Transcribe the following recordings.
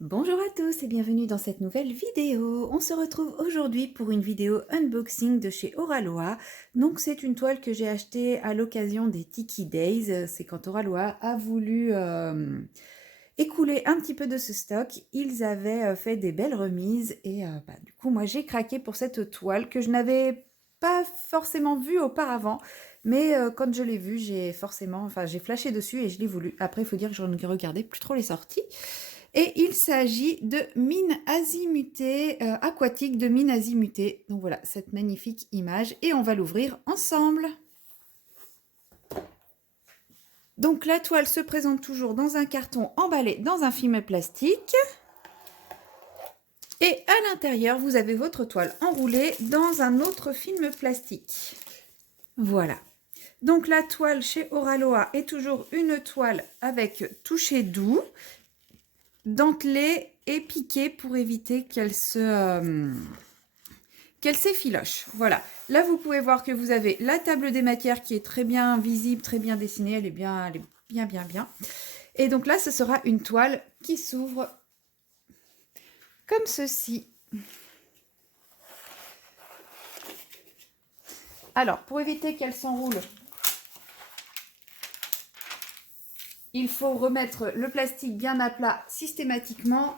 Bonjour à tous et bienvenue dans cette nouvelle vidéo. On se retrouve aujourd'hui pour une vidéo unboxing de chez Oraloa. Donc c'est une toile que j'ai achetée à l'occasion des Tiki Days. C'est quand Oraloa a voulu écouler un petit peu de ce stock. Ils avaient fait des belles remises et du coup moi j'ai craqué pour cette toile que je n'avais pas forcément vue auparavant. Mais quand je l'ai vue, j'ai flashé dessus et je l'ai voulu. Après, il faut dire que je ne regardais plus trop les sorties. Et il s'agit de mine azimutée, aquatique de mine azimutée. Donc voilà, cette magnifique image. Et on va l'ouvrir ensemble. Donc la toile se présente toujours dans un carton emballé dans un film plastique. Et à l'intérieur, vous avez votre toile enroulée dans un autre film plastique. Voilà. Donc la toile chez Oraloa est toujours une toile avec toucher doux, dentelée et piquée pour éviter qu'elle s'effiloche. Voilà. Là, vous pouvez voir que vous avez la table des matières qui est très bien visible, très bien dessinée. Elle est bien. Et donc là, ce sera une toile qui s'ouvre comme ceci. Alors, pour éviter qu'elle s'enroule, il faut remettre le plastique bien à plat systématiquement.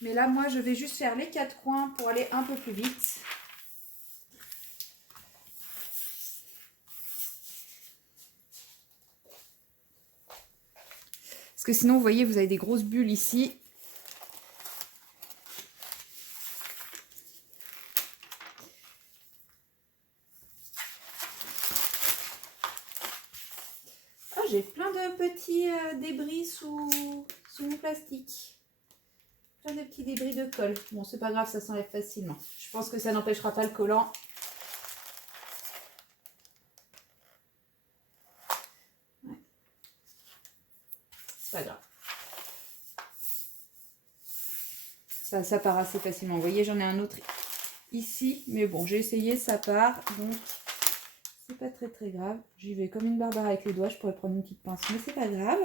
Mais là, moi, je vais juste faire les 4 coins pour aller un peu plus vite. Parce que sinon, vous voyez, vous avez des grosses bulles ici. Oh, j'ai plein de petits débris sous mon plastique. Plein de petits débris de colle. Bon, c'est pas grave, ça s'enlève facilement. Je pense que ça n'empêchera pas le collant. Ouais. C'est pas grave. Ça part assez facilement. Vous voyez, j'en ai un autre ici. Mais bon, j'ai essayé, ça part. Donc, c'est pas très grave. J'y vais comme une barbare avec les doigts. Je pourrais prendre une petite pince, mais c'est pas grave.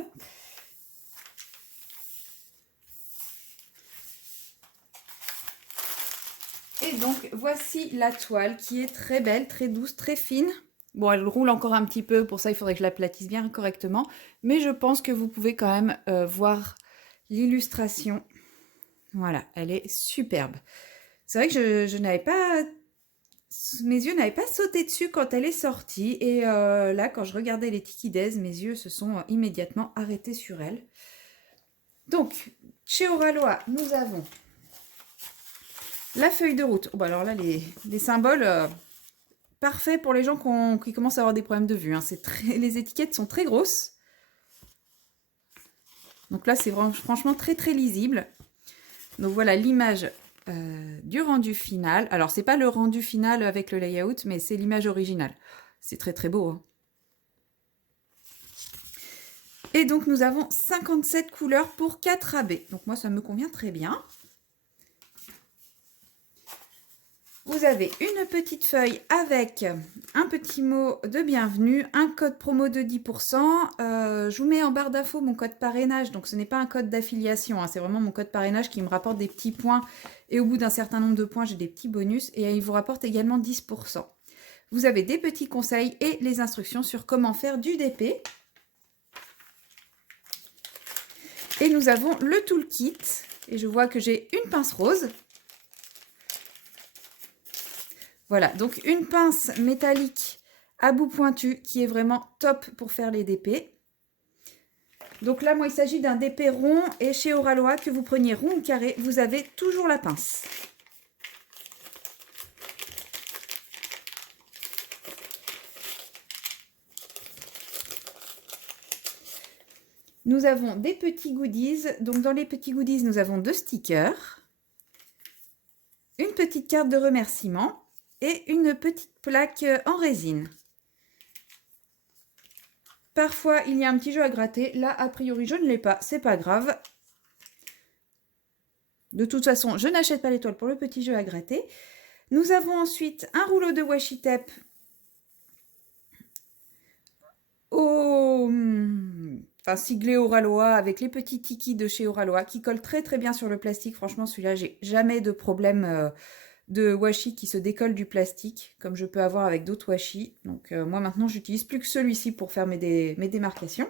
Et donc, voici la toile qui est très belle, très douce, très fine. Bon, elle roule encore un petit peu, pour ça il faudrait que je l'aplatisse bien correctement. Mais je pense que vous pouvez quand même voir l'illustration. Voilà, elle est superbe. C'est vrai que je n'avais pas... Mes yeux n'avaient pas sauté dessus quand elle est sortie. Et là, quand je regardais les Tiki Days, mes yeux se sont immédiatement arrêtés sur elle. Donc, chez Oraloa, nous avons la feuille de route. Oh, bah alors là, les symboles... parfait pour les gens qui commencent à avoir des problèmes de vue. Hein. Les étiquettes sont très grosses. Donc là, c'est franchement très lisible. Donc voilà l'image du rendu final. Alors, c'est pas le rendu final avec le layout, mais c'est l'image originale. C'est très beau. Hein. Et donc, nous avons 57 couleurs pour 4 AB. Donc moi, ça me convient très bien. Vous avez une petite feuille avec un petit mot de bienvenue, un code promo de 10%. Je vous mets en barre d'infos mon code parrainage, donc ce n'est pas un code d'affiliation, hein, c'est vraiment mon code parrainage qui me rapporte des petits points. Et au bout d'un certain nombre de points, j'ai des petits bonus et il vous rapporte également 10%. Vous avez des petits conseils et les instructions sur comment faire du DP. Et nous avons le toolkit. Et je vois que j'ai une pince rose. Voilà, donc une pince métallique à bout pointu qui est vraiment top pour faire les DP. Donc là, moi, il s'agit d'un DP rond et chez Oraloa, que vous preniez rond ou carré, vous avez toujours la pince. Nous avons des petits goodies. Donc dans les petits goodies, nous avons 2 stickers, une petite carte de remerciement et une petite plaque en résine. Parfois, il y a un petit jeu à gratter. Là, a priori, je ne l'ai pas. C'est pas grave. De toute façon, je n'achète pas l'étoile pour le petit jeu à gratter. Nous avons ensuite un rouleau de washi tape enfin siglé Oraloa avec les petits tikis de chez Oraloa qui collent très très bien sur le plastique. Franchement, celui-là, j'ai jamais de problème de washi qui se décolle du plastique, comme je peux avoir avec d'autres washi. Donc moi maintenant, j'utilise plus que celui-ci pour faire mes démarcations.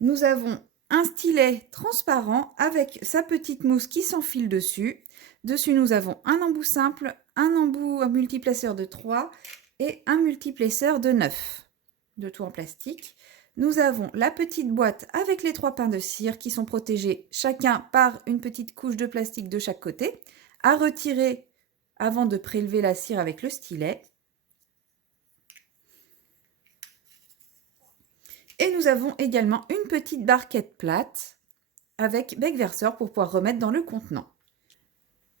Nous avons un stylet transparent avec sa petite mousse qui s'enfile dessus. Dessus, nous avons un embout simple, un embout multiplaceur de 3 et un multiplaceur de 9. De tout en plastique. Nous avons la petite boîte avec les 3 pains de cire qui sont protégés chacun par une petite couche de plastique de chaque côté, à retirer avant de prélever la cire avec le stylet. Et nous avons également une petite barquette plate avec bec verseur pour pouvoir remettre dans le contenant.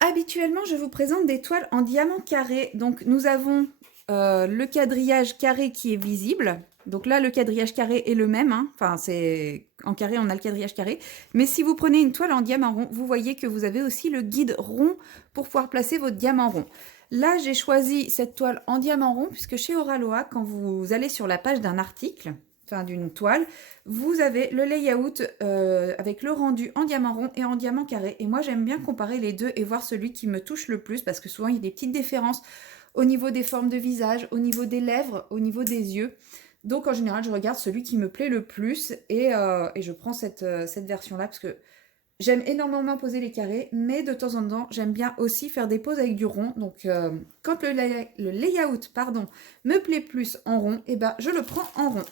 Habituellement, je vous présente des toiles en diamant carré. Donc nous avons le quadrillage carré qui est visible. Donc là, le quadrillage carré est le même. Hein. Enfin, c'est en carré, on a le quadrillage carré. Mais si vous prenez une toile en diamant rond, vous voyez que vous avez aussi le guide rond pour pouvoir placer votre diamant rond. Là, j'ai choisi cette toile en diamant rond puisque chez Oraloa, quand vous allez sur la page d'un article, enfin d'une toile, vous avez le layout avec le rendu en diamant rond et en diamant carré. Et moi, j'aime bien comparer les deux et voir celui qui me touche le plus parce que souvent, il y a des petites différences au niveau des formes de visage, au niveau des lèvres, au niveau des yeux. Donc, en général, je regarde celui qui me plaît le plus et je prends cette version-là parce que j'aime énormément poser les carrés, mais de temps en temps, j'aime bien aussi faire des poses avec du rond. Donc, quand le layout me plaît plus en rond, et ben, je le prends en rond.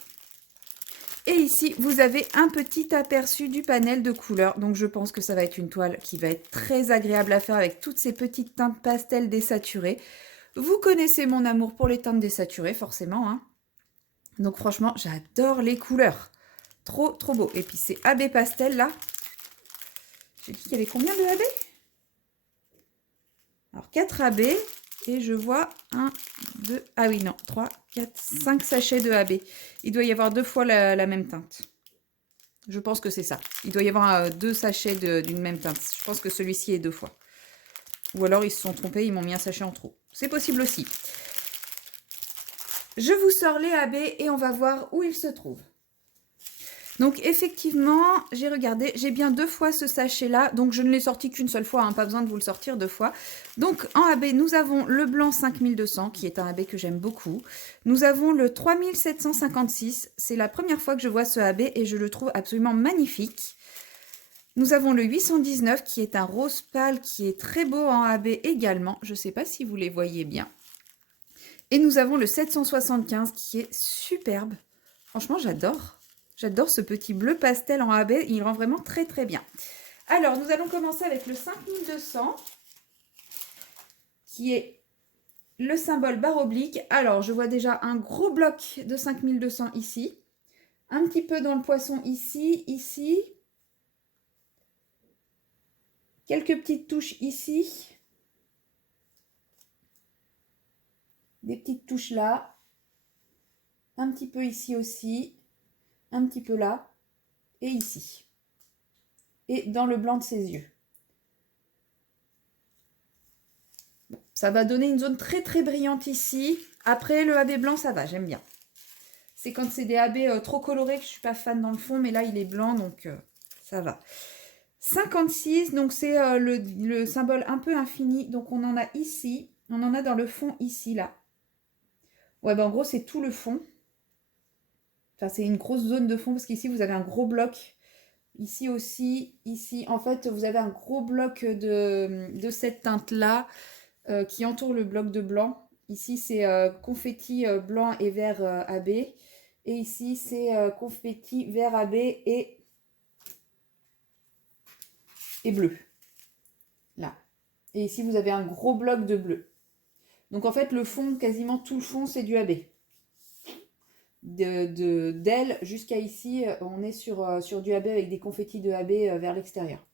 Et ici, vous avez un petit aperçu du panel de couleurs. Donc, je pense que ça va être une toile qui va être très agréable à faire avec toutes ces petites teintes pastel désaturées. Vous connaissez mon amour pour les teintes désaturées, forcément. Hein. Donc, franchement, j'adore les couleurs. Trop, trop beau. Et puis, c'est AB Pastel, là. J'ai dit qu'il y avait combien de AB? Alors, 4 AB. Et je vois 1, 2, ah oui, non, 3, 4, 5 sachets de AB. Il doit y avoir 2 fois la même teinte. Je pense que c'est ça. Il doit y avoir 2 sachets d'une même teinte. Je pense que celui-ci est 2 fois. Ou alors, ils se sont trompés, ils m'ont mis un sachet en trop. C'est possible aussi. Je vous sors les AB et on va voir où ils se trouvent. Donc effectivement, j'ai regardé, j'ai bien 2 fois ce sachet-là, donc je ne l'ai sorti qu'une seule fois, hein, pas besoin de vous le sortir 2 fois. Donc en AB, nous avons le blanc 5200, qui est un AB que j'aime beaucoup. Nous avons le 3756, c'est la première fois que je vois ce AB et je le trouve absolument magnifique. Nous avons le 819, qui est un rose pâle, qui est très beau en AB également. Je ne sais pas si vous les voyez bien. Et nous avons le 775, qui est superbe. Franchement, j'adore. J'adore ce petit bleu pastel en AB, il rend vraiment très très bien. Alors, nous allons commencer avec le 5200, qui est le symbole barre oblique. Alors, je vois déjà un gros bloc de 5200 ici, un petit peu dans le poisson ici, ici, quelques petites touches ici, des petites touches là, un petit peu ici aussi, un petit peu là et ici. Et dans le blanc de ses yeux. Bon, ça va donner une zone très très brillante ici. Après, le AB blanc, ça va, j'aime bien. C'est quand c'est des AB trop colorés que je ne suis pas fan dans le fond, mais là, il est blanc, donc ça va. 56, donc c'est le symbole un peu infini. Donc, on en a ici. On en a dans le fond ici, là. Ouais, ben en gros, c'est tout le fond. Enfin, c'est une grosse zone de fond parce qu'ici, vous avez un gros bloc. Ici aussi, ici. En fait, vous avez un gros bloc de cette teinte-là qui entoure le bloc de blanc. Ici, c'est confetti blanc et vert AB. Et ici, c'est confetti vert AB et bleu. Là. Et ici, vous avez un gros bloc de bleu. Donc, en fait, le fond, quasiment tout le fond, c'est du AB. D'aile jusqu'à ici, on est sur du AB avec des confettis de AB vers l'extérieur.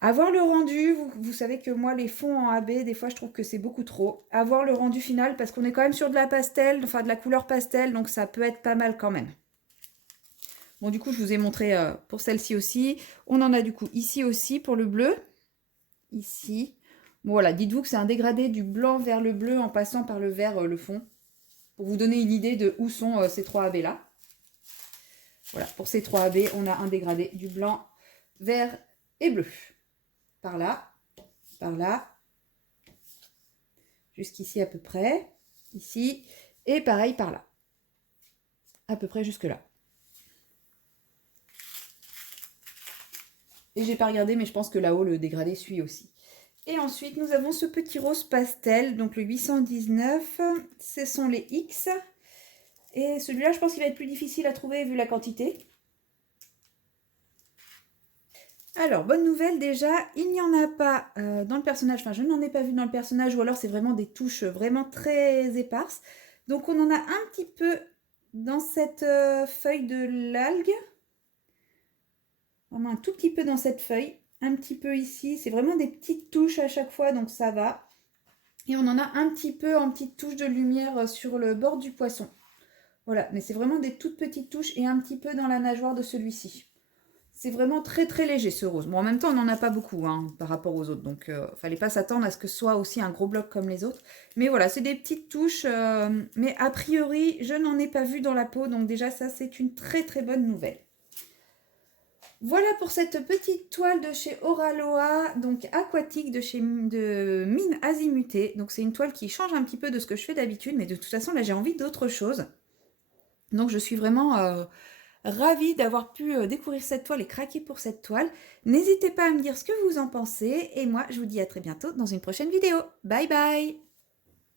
Avoir le rendu, vous savez que moi les fonds en AB, des fois je trouve que c'est beaucoup trop. Avoir le rendu final parce qu'on est quand même sur de la pastel, enfin de la couleur pastel, donc ça peut être pas mal quand même. Bon du coup je vous ai montré pour celle-ci aussi. On en a du coup ici aussi pour le bleu. Ici. Bon voilà, dites-vous que c'est un dégradé du blanc vers le bleu en passant par le vert, le fond. Pour vous donner une idée de où sont ces 3 AB là. Voilà, pour ces 3 AB, on a un dégradé du blanc, vert et bleu. Par là, jusqu'ici à peu près, ici, et pareil par là, à peu près jusque là. Et j'ai pas regardé, mais je pense que là-haut, le dégradé suit aussi. Et ensuite, nous avons ce petit rose pastel, donc le 819, ce sont les X. Et celui-là, je pense qu'il va être plus difficile à trouver vu la quantité. Alors, bonne nouvelle déjà, il n'y en a pas dans le personnage, enfin je n'en ai pas vu dans le personnage, ou alors c'est vraiment des touches vraiment très éparses. Donc on en a un petit peu dans cette feuille de l'algue. Vraiment un tout petit peu dans cette feuille, un petit peu ici. C'est vraiment des petites touches à chaque fois, donc ça va. Et on en a un petit peu en petites touches de lumière sur le bord du poisson. Voilà, mais c'est vraiment des toutes petites touches et un petit peu dans la nageoire de celui-ci. C'est vraiment très très léger ce rose. Bon, en même temps, on n'en a pas beaucoup par rapport aux autres, donc fallait pas s'attendre à ce que ce soit aussi un gros bloc comme les autres. Mais voilà, c'est des petites touches, mais a priori, je n'en ai pas vu dans la peau, donc déjà ça, c'est une très très bonne nouvelle. Voilà pour cette petite toile de chez Oraloa, donc aquatique de Mine Azimutée. Donc c'est une toile qui change un petit peu de ce que je fais d'habitude, mais de toute façon là j'ai envie d'autre chose. Donc je suis vraiment ravie d'avoir pu découvrir cette toile et craquer pour cette toile. N'hésitez pas à me dire ce que vous en pensez et moi je vous dis à très bientôt dans une prochaine vidéo. Bye bye!